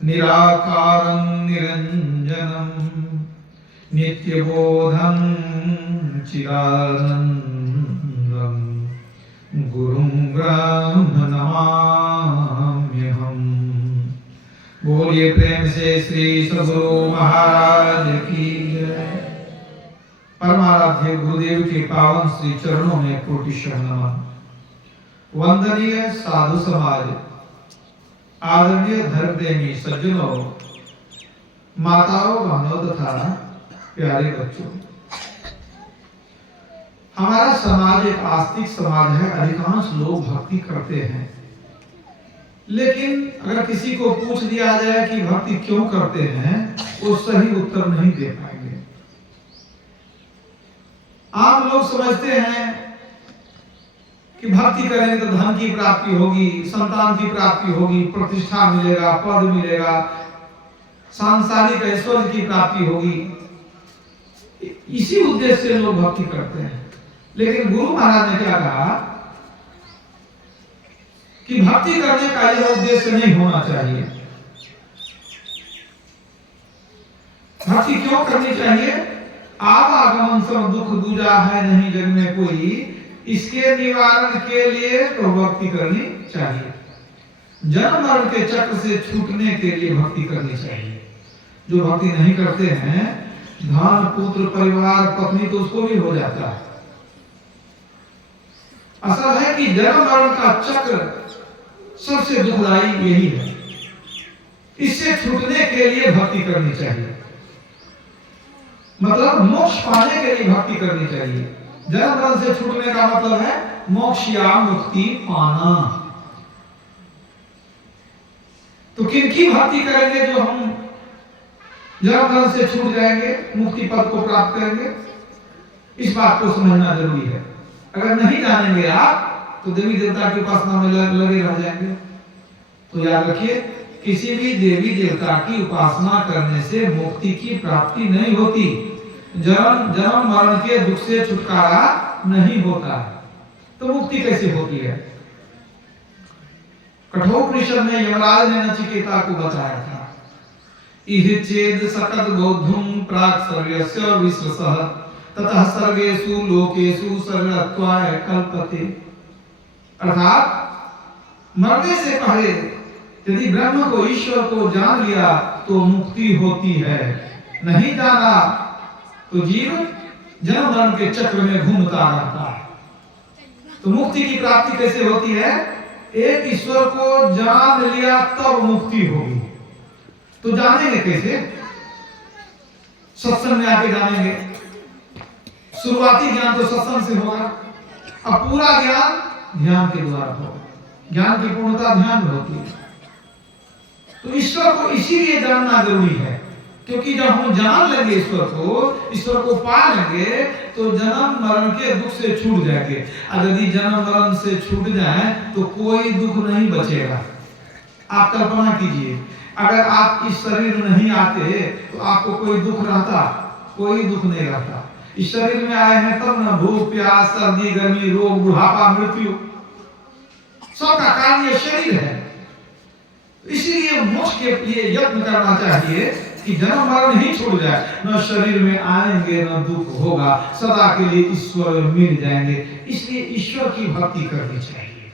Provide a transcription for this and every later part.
निराकारं निरंजनं नित्यबोधं चिदानन्दं गुरुं ब्रह्म नमाम्यहम्। बोलिए प्रेम से श्री सद्गुरु महाराज की जय। परमाराध्य गुरुदेव के पावन श्री चरणों में कोटिशः नमन। वंदनीय साधु समाज, आदरणीय धर्मप्रेमी सज्जनों, माताओं, बहनों तथा प्यारे बच्चों, हमारा समाज एक आस्तिक समाज है। अधिकांश लोग भक्ति करते हैं, लेकिन अगर किसी को पूछ दिया जाए कि भक्ति क्यों करते हैं, वो सही उत्तर नहीं दे पाएंगे। आम लोग समझते हैं कि भक्ति करेंगे तो धन की प्राप्ति होगी, संतान की प्राप्ति होगी, प्रतिष्ठा मिलेगा, पद मिलेगा, सांसारिक ऐश्वर्य की प्राप्ति होगी। इसी उद्देश्य से लोग भक्ति करते हैं। लेकिन गुरु महाराज ने क्या कहा कि भक्ति करने का यह उद्देश्य नहीं होना चाहिए। भक्ति क्यों करनी चाहिए? आवागमन सब दुख दूजा है, नहीं जग में कोई, इसके निवारण के लिए तो भक्ति करनी चाहिए। जन्म मरण के चक्र से छूटने के लिए भक्ति करनी चाहिए। जो भक्ति नहीं करते हैं, धन पुत्र परिवार पत्नी तो उसको भी हो जाता है। असल है कि जन्म मरण का चक्र सबसे दुखदाई यही है। इससे छूटने के लिए भक्ति करनी चाहिए। मतलब मोक्ष पाने के लिए भक्ति करनी चाहिए। जन्म मरण से छूटने का मतलब है मोक्ष या मुक्ति पाना। तो किनकी भक्ति करेंगे जो हम जन्म मरण से छूट जाएंगे, मुक्ति पद को प्राप्त करेंगे? इस बात को समझना जरूरी है। अगर नहीं जानेंगे आप तो देवी देवता की उपासना में लगे रह जाएंगे। तो याद रखिए, किसी भी देवी देवता की उपासना करने से मुक्ति की प्राप्ति नहीं होती। जन्म मरण के दुख से छुटकारा नहीं होता। तो मुक्ति कैसे होती है? कठोपनिषद में यमराज ने नचिकेता को बताया था, इह चेद सकद बौद्धुम प्राक सर्वस्य विश्वसः ततः सर्वेषु लोकेषु सर्वत्वाय कल्पते। अर्थात मरने से पहले यदि ब्रह्म को, ईश्वर को जान लिया तो मुक्ति होती है। नहीं जाना तो जीव जन्म मरण के चक्र में घूमता रहता है। तो मुक्ति की प्राप्ति कैसे होती है? एक ईश्वर को जान लिया तब मुक्ति होगी। तो जानेंगे कैसे? सत्संग में आके जानेंगे। शुरुआती ज्ञान तो सत्संग से होगा। अब पूरा ज्ञान ध्यान के द्वारा होगा। ज्ञान की पूर्णता ध्यान में होती है। तो ईश्वर को इसीलिए जानना जरूरी है, क्योंकि जब हम जान लेंगे ईश्वर को पा लेंगे तो जन्म मरण के दुख से छूट जाएंगे। और यदि जन्म मरण से छूट जाए तो कोई दुख नहीं बचेगा। आप कल्पना कीजिए, अगर आप इस शरीर में नहीं आते तो आपको कोई दुख रहता? कोई दुख नहीं रहता। इस शरीर में आए हैं तब न भूख प्यास सर्दी गर्मी रोग बुढ़ापा मृत्यु सबका कारण ये शरीर है। इसलिए मोक्ष के लिए यत्न करना चाहिए कि जन्म मरण ही छूट जाए। न शरीर में आएंगे न दुख होगा, सदा के लिए ईश्वर मिल जाएंगे। इसलिए ईश्वर की भक्ति करनी चाहिए।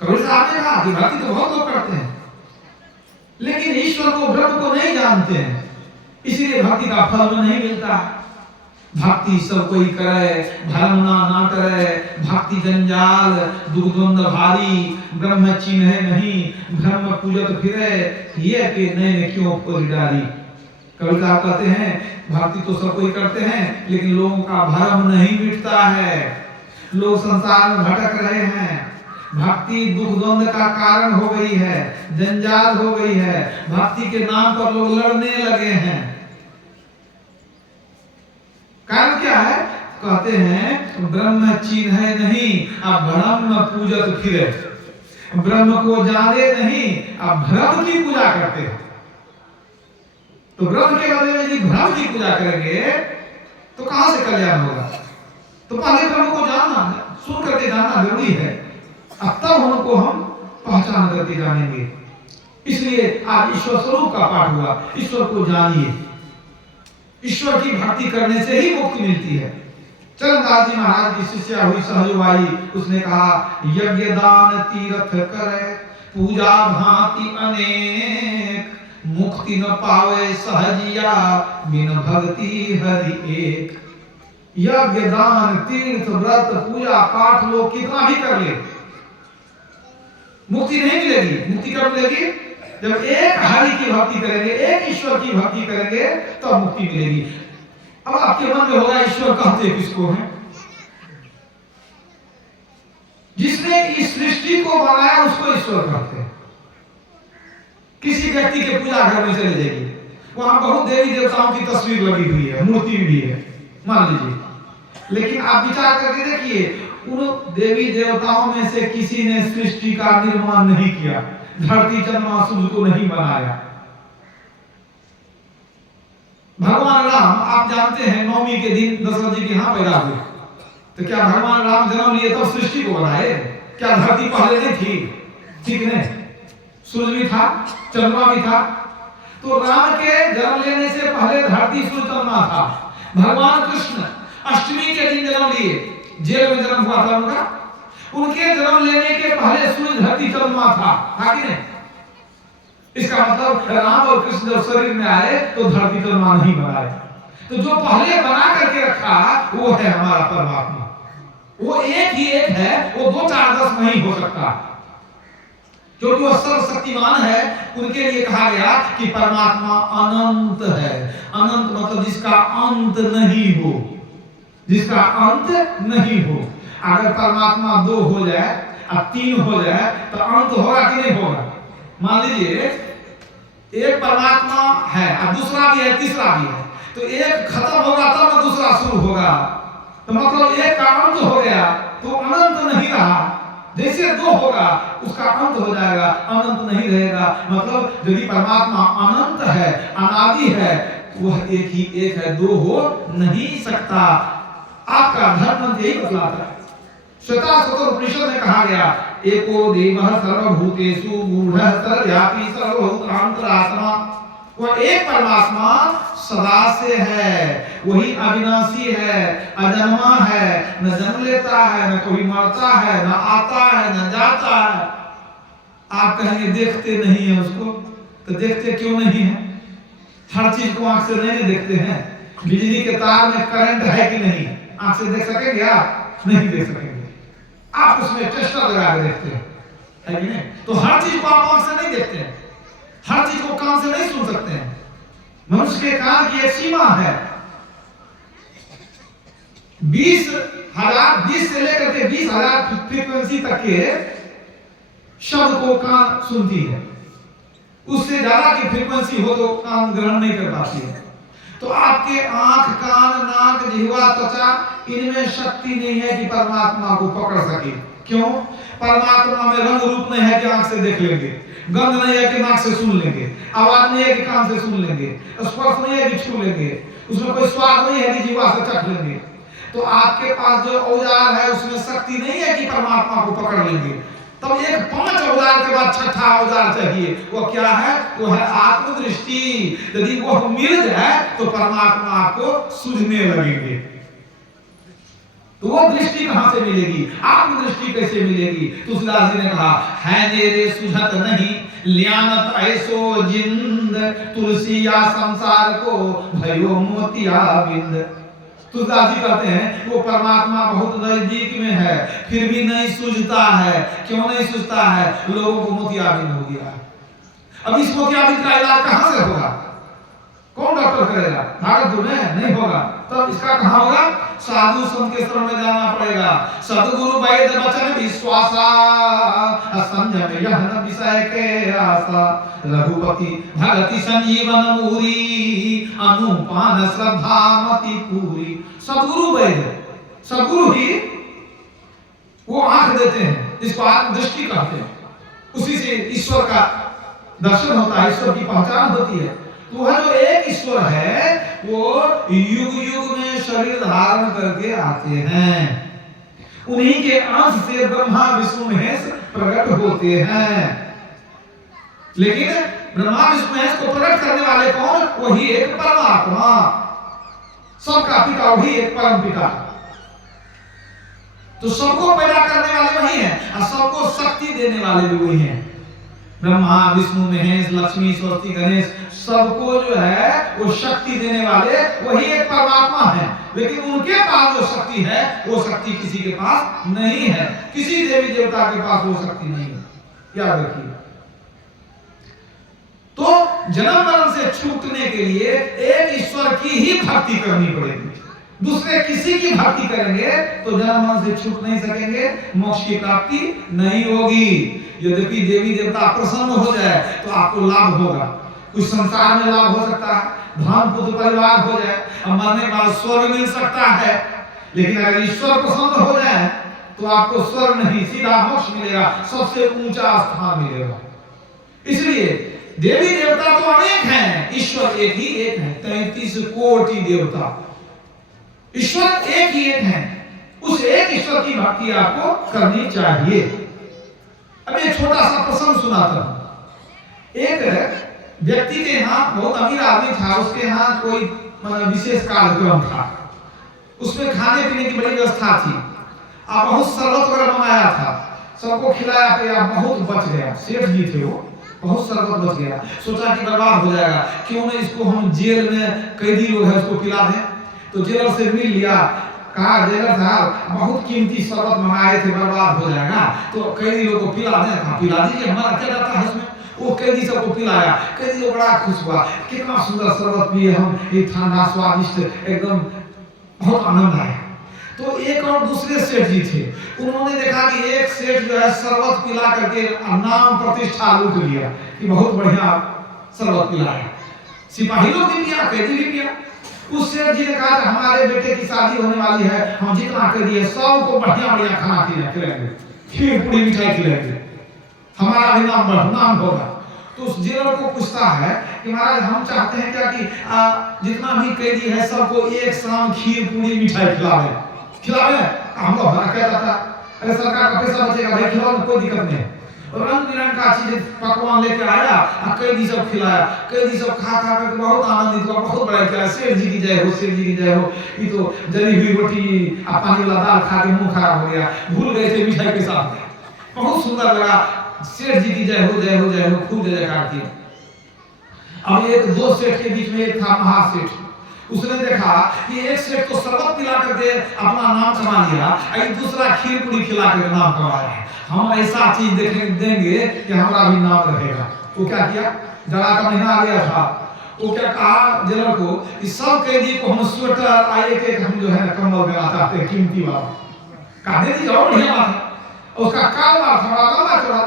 कबीर साहब ने कहा कि भक्ति तो बहुत लोग करते हैं, लेकिन ईश्वर को, ब्रह्म को नहीं जानते हैं। इसलिए भक्ति का फल में नहीं मिलता। भक्ति सब कोई करे, धर्म ना करे, भक्ति जंजाल दुख द्वंद भारी, ब्रह्म चिन्हे नहीं, ब्रह्म पूजत फिरे, ये के नैन क्यों खोज डारी। कबीर साहब कहते हैं भक्ति तो सब कोई करते हैं, लेकिन लोगों का भ्रम नहीं मिटता है। लोग संसार में भटक रहे हैं। भक्ति दुख द्वंद का कारण हो गई है, जंजाल हो गई है। भक्ति के नाम पर लोग लड़ने लगे हैं। कारण क्या है? कहते हैं ब्रह्म चिन्हे नहीं, अब ब्रह्म पूजत फिरे। ब्रह्म को जाने नहीं, अब भ्रम की पूजा करते हैं। तो ब्रह्म के बदले में यदि भ्रम की पूजा करेंगे तो कहां से कल्याण होगा? तो पहले ब्रह्म को जानना, सुन करके जानना जरूरी है। अब तब हमको हम पहचान करके जानेंगे। इसलिए आज ईश्वर स्वरूप का पाठ हुआ। ईश्वर को जानिए, ईश्वर की भक्ति करने से ही मुक्ति मिलती है। चरणदास जी महाराज की शिष्या हुई सहजवाई, उसने कहा यज्ञ दान तीर्थ करे पूजा भांति अनेक, मुक्ति न पावे सहजिया बिन भक्ति हरि एक। यज्ञ दान तीर्थ व्रत पूजा पाठ लोग कितना भी कर ले, मुक्ति नहीं मिलेगी। मुक्ति कब मिलेगी? जब एक हरि की भक्ति करेंगे, एक ईश्वर की भक्ति करेंगे, तब मुक्ति मिलेगी। अब आपके मन में होगा ईश्वर कहते किसको हैं? जिसने इस सृष्टि को बनाया उसको ईश्वर कहते हैं। किसी व्यक्ति के पूजा घर में चले जाइए, वहां बहुत देवी देवताओं की तस्वीर लगी हुई है, मूर्ति भी है मान लीजिए, लेकिन आप विचार करके देखिए, उन देवी देवताओं में से किसी ने सृष्टि का निर्माण नहीं किया, धरती चंद्रमा सूर्य को नहीं बनाया। भगवान राम आप जानते हैं नवमी के दिन दशरथ जी के यहाँ पैदा हुए, तो क्या भगवान राम जन्म लिए तब सृष्टि को बनाए? क्या धरती पहले नहीं थी? ठीक नहीं, सूर्य भी था, चंद्रमा भी था। तो राम के जन्म लेने से पहले धरती सूर्य चंद्रमा था। भगवान कृष्ण अष्टमी के दिन जन्म लिए, जेल में जन्म हुआ था उनका, उनके जन्म लेने के पहले सूर्य धरती चंद्रमा था कि नहीं? इसका मतलब राम और कृष्ण जब शरीर में आए तो धरती चंद्रमा नहीं बनाए। तो जो पहले बना करके रखा वो है हमारा परमात्मा। वो एक ही एक है, वो 2 4 10 नहीं हो सकता, क्योंकि वो सर्वशक्तिमान है। उनके लिए कहा गया कि परमात्मा अनंत है। अनंत मतलब जिसका अंत नहीं हो, जिसका अंत नहीं हो। अगर परमात्मा 2 हो जाए और 3 हो जाए तो अंत होगा कि नहीं होगा? मान लीजिए एक परमात्मा है और दूसरा भी है, तीसरा भी है, तो एक खत्म होगा तब ना दूसरा शुरू होगा, तो मतलब एक का अंत हो गया तो अनंत नहीं रहा। जैसे 2 होगा उसका अंत हो जाएगा, अनंत नहीं रहेगा। मतलब यदि परमात्मा अनंत है, अनादि है, वह एक ही एक है, 2 हो नहीं सकता। आपका धर्म यही बतलाता है। श्वेताश्वतर उपनिषद में कहा गया एको देवः सर्वभूतेषु गूढ़ः सर्वव्यापी सर्वभूतांतरात्मा। वह एक परमात्मा सदा से है, वही अविनाशी है, अजन्मा है, न जन्म लेता है, न कभी मरता है, न आता है, न जाता है। आप कहेंगे देखते नहीं है उसको, तो देखते क्यों नहीं है? हर चीज को आंख से नहीं देखते हैं। बिजली के तार में करंट है कि नहीं, आंख से देख सकेंगे आप? नहीं देख सकेंगे। आप उसमें टेस्टर लगा के देखते हैं, है कि नहीं? तो हर चीज को आप आंख से नहीं देखते हैं, हर चीज को कान से नहीं सुन सकते हैं। मनुष्य के कान की एक सीमा है, 20 से लेकर के 20,000 फ्रीक्वेंसी तक के शब्द को कान सुनती है। उससे ज्यादा की फ्रीक्वेंसी हो तो कान ग्रहण नहीं कर पाती है। तो आपके आंख, कान, नाक, जिह्वा, त्वचा, इनमें शक्ति नहीं है कि परमात्मा को पकड़ सके। क्यों? परमात्मा में रंग रूप नहीं है कि आंख से देख लेंगे, गंध नहीं है कि नाक से सुन लेंगे, आवाज नहीं है कि कान से सुन लेंगे, स्पर्श नहीं है कि छू लेंगे, उसमें कोई स्वाद नहीं है कि जीवा से चख लेंगे। तो आपके पास जो औजार है उसमें शक्ति नहीं है कि परमात्मा को पकड़ लेंगे। तब एक 5 औजार के बाद 6ठा औजार चाहिए। वो क्या है? वो है आत्मदृष्टि। यदि वो मिल जाए तो परमात्मा आपको सूझने लगेंगे। तो वो दृष्टि कहां से मिलेगी? आत्मदृष्टि कैसे मिलेगी? तुलसीदास जी ने कहा है मेरे सुझत नहीं ल्यानत ऐसो जिंद, तुलसिया संसार को भयो मोतिया बिंद। तुलसीदास जी कहते हैं वो परमात्मा बहुत नजदीक में है, फिर भी नहीं सूझता है। क्यों नहीं सूझता है? लोगों को मोतियाबिंद हो गया। अब इस मोतियाबिंद का इलाज कहां से होगा? कौन डॉक्टर करेगा? भागलपुर में नहीं होगा। तब इसका कहां होगा? साधु संत के शरण में जाना पड़ेगा। सदगुरु वैद्य वचन विश्वासा, संयम यह न विषय के आशा, रघुपति भगति संजीवन मूरी, अनुपान श्रद्धा मति पूरी। सदगुरु वैद्य, सदगुरु ही वो आंख देते हैं, इसको आत्मदृष्टि कहते हैं। उसी से ईश्वर का दर्शन होता है, ईश्वर की पहचान होती है। तो वह जो एक ईश्वर है वो युग युग में शरीर धारण करके आते हैं। उन्हीं के अंश से ब्रह्मा विष्णु महेश प्रकट होते हैं। लेकिन ब्रह्मा विष्णु महेश को प्रकट करने वाले कौन? वही एक परमात्मा, सबका पिता वही एक परम पिता। तो सबको पैदा करने वाले वही हैं और सबको शक्ति देने वाले भी वही हैं। ब्रह्मा विष्णु महेश लक्ष्मी सरस्वती गणेश सबको जो है वो शक्ति देने वाले वही एक परमात्मा है। लेकिन उनके पास जो शक्ति है वो शक्ति किसी के पास नहीं है, किसी देवी देवता के पास वो शक्ति नहीं है, याद रखिए। तो जन्म मरण से छूटने के लिए एक ईश्वर की ही भक्ति करनी पड़ेगी। दूसरे किसी की भक्ति करेंगे तो जन्म मरण से छूट नहीं सकेंगे, मोक्ष की प्राप्ति नहीं होगी। यद्यपि देवी देवता प्रसन्न हो जाए तो आपको लाभ होगा, कुछ संसार में लाभ हो सकता है, धन पुत्र परिवार हो जाए, मरने के बाद स्वर्ग मिल सकता है। लेकिन अगर ईश्वर प्रसन्न हो जाए तो आपको स्वर्ग नहीं, सीधा मोक्ष मिलेगा, सबसे ऊंचा स्थान मिलेगा। इसलिए देवी देवता तो अनेक हैं, ईश्वर एक ही एक है। 33 कोटि देवता, ईश्वर एक ही एक है। उस एक ईश्वर की भक्ति आपको करनी चाहिए। अब एक छोटा सा प्रसंग सुनाता हूं। एक व्यक्ति के यहाँ, बहुत अमीर आदमी था, उसके यहाँ कोई विशेष कार्यक्रम था, उसमें खाने पीने की बड़ी व्यवस्था थी। आप बहुत शरबत वगैरह बनाया था, सबको खिलाया पिया, बहुत बच गया। सेठ जी थे वो, बहुत शरबत बच गया। सोचा कि बर्बाद हो जाएगा, क्यों ना इसको हम जेल में कैदी लोग हैं उसको पिला दें। तो जेलर से मिल लिया, कहा जेलर साहब बहुत कीमती शरबत मंगाए थे, बर्बाद हो जाएगा, तो कैदी लोग को पिला दें। कहा पिला दीजिए, हमारा क्या जाता है इसमें। वो कैदी सबको पिलाया, कैदी लोग बड़ा खुश हुआ, कितना सुंदर शरबत पिए हम, ये ठंडा स्वादिष्ट एकदम, बहुत आनंद आया। तो एक और दूसरे सेठ जी थे, उन्होंने देखा कि एक सेठ जो है शरबत पिला करके नाम प्रतिष्ठा लूट लिया कि बहुत बढ़िया शरबत पिलाया। सिपाही लोग भी पिया, कैदी भी पिया। उस सेठ जी ने कहा हमारे बेटे की शादी होने वाली है, हम जितना करिए सबको बढ़िया बढ़िया खाना खिलाएंगे, खीर पूरी मिठाई खिलाएंगे, हमारा भी नाम होगा। तो उस जेलर को पूछता है कि महाराज हम चाहते हैं क्या कि जितना भी कैदी है सबको एक शाम खीर पूरी मिठाई खिलावे। हम लोग हमारा क्या जाता, अरे सरकार का पैसा बचेगा भाई, खिलाओ, कोई दिक्कत नहीं। रंग बिरंग का चीज पकवान लेके आया, कैदी सब खिलाया, कैदी सब खा खा कर बहुत आनंदित हुआ, बहुत बड़ा किया, सेठ जी की जय हो, सेठ जी की जय हो। ये तो जली हुई रोटी पानी वाला दाल खा के मुंह खराब हो गया, भूल गए थे मिठाई के साथ, बहुत सुंदर लगा, सेठ जी की जय हो जय हो जय हो, खूब जय जयकार किया। अब एक दो सेठ के बीच में एक था महासेठ, उसने देखा कि एक सेठ को शरबत पिला करके अपना नाम कमा लिया, एक दूसरा खीर पूरी खिला कर नाम कमाया है, हम ऐसा चीज देंगे कि हमारा भी नाम रहेगा। वो क्या किया, जरा का महीना आ गया था, वो क्या कहा जेलर को कि सब कैदी को हम स्वेटर आए के हम जो है कंबल देना चाहते हैं, कीमती वाला, कहा दे दीजिए, और बढ़िया बात है। उसका कारोबार थोड़ा लंबा चौड़ा,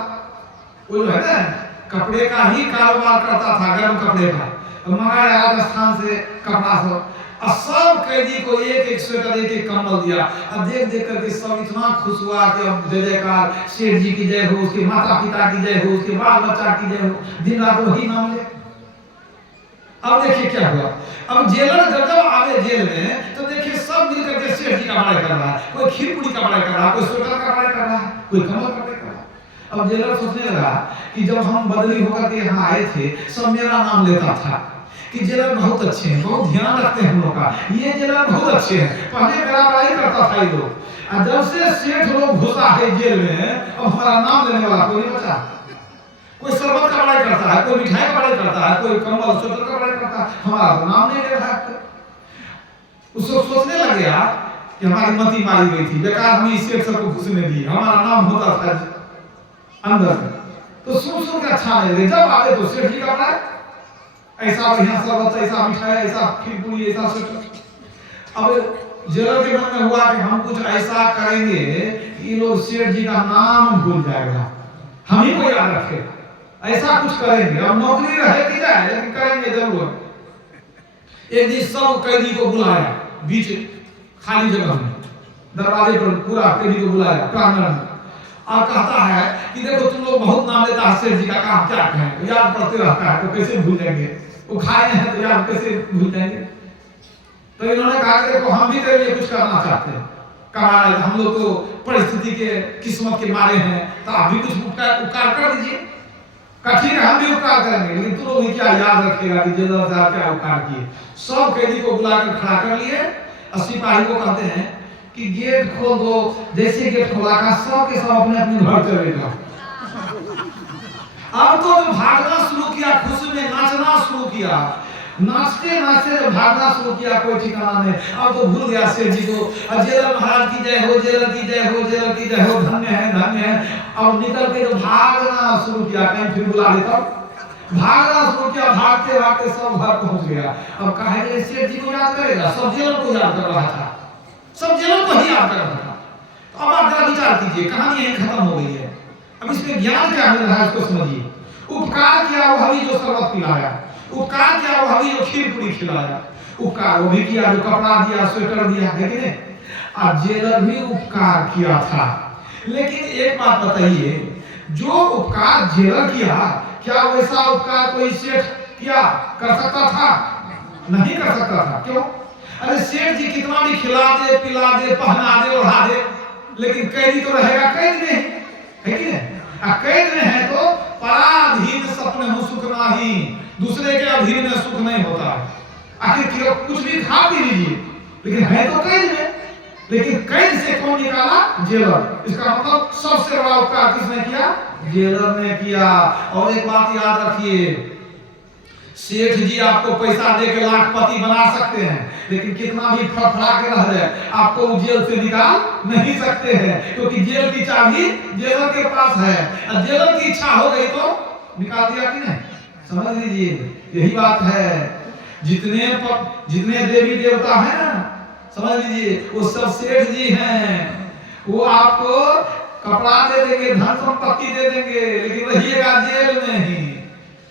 वो जो है ना कपड़े का ही कारोबार करता था, गर्म कपड़े का, मंगाया राजस्थान से कपड़ा सब कैदी को एक एक स्वेटर एक एक कंबल दिया। अब देख देख करके सब इतना खुश हुआ कि अब जय जयकार, सेठ जी की जय हो, उसके माता पिता की जय हो, उसके बाल बच्चा की जय हो, दिन रात वही नाम ले। अब देखिए क्या हुआ, अब जेलर जब आवे जेल में तो देखिए सब मिल करके सेठ जी का बड़ाई कर रहा है, कोई खीर पूरी का बड़ाई कर रहा है, कोई स्वेटर का बड़ाई कर रहा है, कोई कंबल का बड़ाई कर रहा है। अब जेलर सोचने लगा कि जब हम बदली होकर के यहाँ आए थे सब मेरा नाम लेता था कि जेलर बहुत अच्छे हैं, बहुत ध्यान रखते हैं हम लोग का, ये जेलर बहुत अच्छे हैं, पहले मेरा बड़ाई करता था ये लोग। जब से सेठ लोग घुसा है जेल में, अब हमारा नाम लेने वाला कोई नहीं बचा। कोई शरबत का बड़ाई करता है, कोई मिठाई का बड़ाई करता है, कोई कंबल स्वेटर का बड़ाई करता है, हमारा तो नाम नहीं ले रहा है। उसको सोचने लग गया कि हमारी मती मारी गई थी, बेकार हम इस सेठ सबको घुसने दिए, हमारा नाम होता था अंदर। तो सुन सुन के अच्छा नहीं लगे, जब आए तो सेठ जी का बड़ाई, ऐसा बढ़िया शरबत, ऐसा मिठाई, ऐसा खीर पूरी, ऐसा स्वेटर। अब जेलर के मन में हुआ कि हम कुछ ऐसा करेंगे कि लोग सेठ जी का नाम भूल जाएगा, हम ही को याद रखे, ऐसा कुछ करेंगे। अब नौकरी रहे कि जाए, लेकिन करेंगे जरूर। एक दिन सब कैदी को बुलाया, बीच खाली जगह में दरवाजे पर पूरा कैदी को बुलाया प्रांगण में, और कहता है कि देखो तुम लोग बहुत नाम लेता है सेठ जी का, काम क्या कहें, याद पड़ते रहता है तो कैसे भूल जाएंगे, वो खाए हैं तो याद कैसे भूल जाएंगे। तो इन्होंने कहा कि देखो हम भी तेरे लिए कुछ करना चाहते हैं, कहा हम लोग तो परिस्थिति के किस्मत के मारे हैं, तो आप भी कुछ उपकार कर दीजिए। कठिन हम भी उपकार करेंगे, लेकिन तुम लोग भी क्या याद रखेगा कि जेलर साहब क्या उपकार किए। सब कैदी को बुलाकर खड़ा कर लिए और सिपाही को कहते हैं कि गेट खोल दो। जैसे गेट खोला का सब के सब अपने अपने घर चले गए। अब तो भागना शुरू किया, खुशी में नाचना शुरू किया, नाचते नाचते भागना शुरू किया, कोई ठिकाना नहीं। अब तो भूल गया सेठ जी को, जेलर महाराज की जय हो, जेलर की जय हो, जेलर की जय हो, धन्य है धन्य है। अब निकल के भागना शुरू किया, कहीं फिर बुला लेता, भागना शुरू किया, भागते भागते सब घर पहुंच गया। अब कहे सेठ जी को याद करेगा, सब जेलर को याद कर रहा था, सब जेलर को ही याद कर रहा था। तो अब आप जरा विचार कीजिए, कहानी यहीं खत्म हो गई है। अब इसमें ज्ञान क्या मिल रहा है उसको समझिए। उपकार किया वह भी जो शरबत पिलाया, उपकार किया वह भी जो खीर पूरी खिलाया, उपकार वो भी किया जो कपड़ा दिया, स्वेटर दिया, है कि नहीं? अब जेलर भी उपकार किया था। लेकिन एक बात बताइए, जो उपकार जेलर किया, क्या वैसा उपकार कोई सेठ किया कर सकता था? नहीं कर सकता था। क्यों? अरे सेठ जी कितना भी खिला दे, पिला दे, पहना दे, ओढ़ा दे, लेकिन कैदी तो रहेगा कैद में, है कि नहीं? कैद में है तो पराधीन सपने हो सुख नहीं, दूसरे के अधीन में सुख नहीं होता। आखिर कुछ भी खा पी लीजिए, लेकिन है तो कैद में। लेकिन कैद से कौन निकाला? जेलर। इसका मतलब सबसे बड़ा उपकार किसने किया? जेलर ने किया। और एक बात याद रखिए, सेठ जी आपको पैसा देकर लाखपति बना सकते हैं, लेकिन कितना भी फड़फड़ा के रह जाए, आपको जेल से निकाल नहीं सकते हैं, क्योंकि जेल की चाबी जेलर के पास है। और जेलर की इच्छा हो गई तो निकाल दिया कि नहीं? समझ लीजिए, यही बात है। जितने देवी देवता हैं ना, समझ लीजिए वो सब सेठ जी हैं। वो आपको कपड़ा दे देंगे, धन संपत्ति दे देंगे, लेकिन रहिएगा जेल में ही,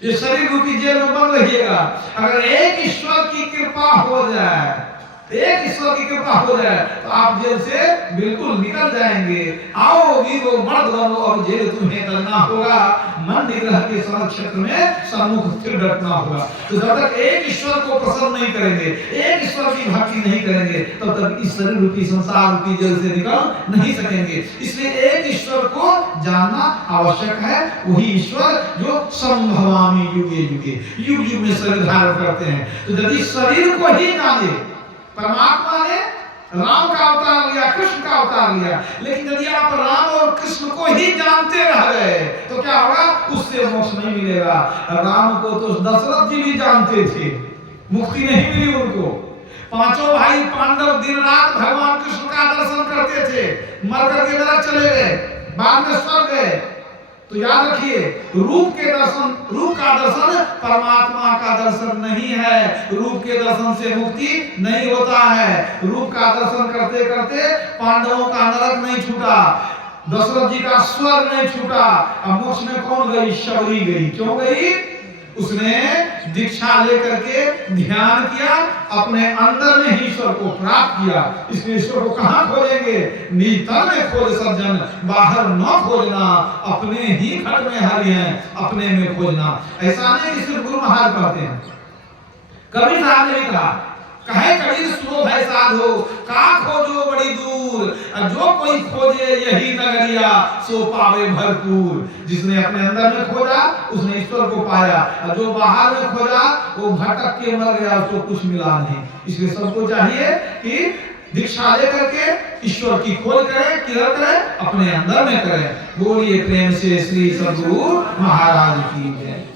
ये शरीर रूपी जेल में बंद रहिएगा। अगर एक ईश्वर की कृपा हो जाए, एक ईश्वर की कृपा हो जाए, तो आप जेल से बिल्कुल निकल जाएंगे। आओ वीरो मर्द बनो, अब जेल तुम्हें करना होगा, मन निग्रह के समर क्षेत्र में सम्मुख स्थिर डटना होगा। तो जब तक एक ईश्वर को प्रसन्न नहीं करेंगे, एक ईश्वर की भक्ति नहीं करेंगे, तब तक इस शरीर रूपी संसार रूपी जेल से निकल नहीं सकेंगे। इसलिए एक ईश्वर को जानना आवश्यक है, वही ईश्वर जो संभवामी युगे युगे, युग युग में शरीर धारण करते हैं। तो यदि शरीर को ही जाने, परमात्मा ने राम का अवतार लिया, कृष्ण का अवतार लिया, लेकिन यदि आप राम और कृष्ण को ही जानते रह गए तो क्या होगा? उससे मोक्ष नहीं मिलेगा। राम को तो दशरथ जी भी जानते थे, मुक्ति नहीं मिली उनको। पांचों भाई पांडव दिन रात भगवान कृष्ण का दर्शन करते थे, मर करके नरक चले गए, बाद में स्वर्ग गए। तो याद रखिए, रूप का दर्शन परमात्मा का दर्शन नहीं है। रूप के दर्शन से मुक्ति नहीं होता है। रूप का दर्शन करते करते पांडवों का नरक नहीं छूटा, दशरथ जी का स्वर्ग नहीं छूटा। अब मोक्ष में कौन गई? शबरी गई। क्यों गई? उसने दीक्षा लेकर के ध्यान किया, अपने अंदर में ही ईश्वर को प्राप्त किया। इसलिए ईश्वर को कहाँ खोजेंगे? भीतर में खोज सज्जन, बाहर न खोजना, अपने ही घर में हरि है, अपने में खोजना। ऐसा नहीं कि सिर्फ गुरु महाराज कहते हैं। कबीर साहब ने भी कहा, कहे कबीर सुनो भाई साधो, का खोजो बड़ी दूर, जो कोई खोजे यही नगरिया, सो पावे भरपूर। जिसने अपने अंदर में खोजा उसने ईश्वर को पाया, और जो बाहर में खोजा वो भटक के मर गया, उसको कुछ मिला नहीं। इसलिए सबको चाहिए कि दीक्षा लेकर के ईश्वर की खोज करें। किधर करें? अपने अंदर में करें। बोलिए प्रेम से श्री सद्गुरु महाराज की जय।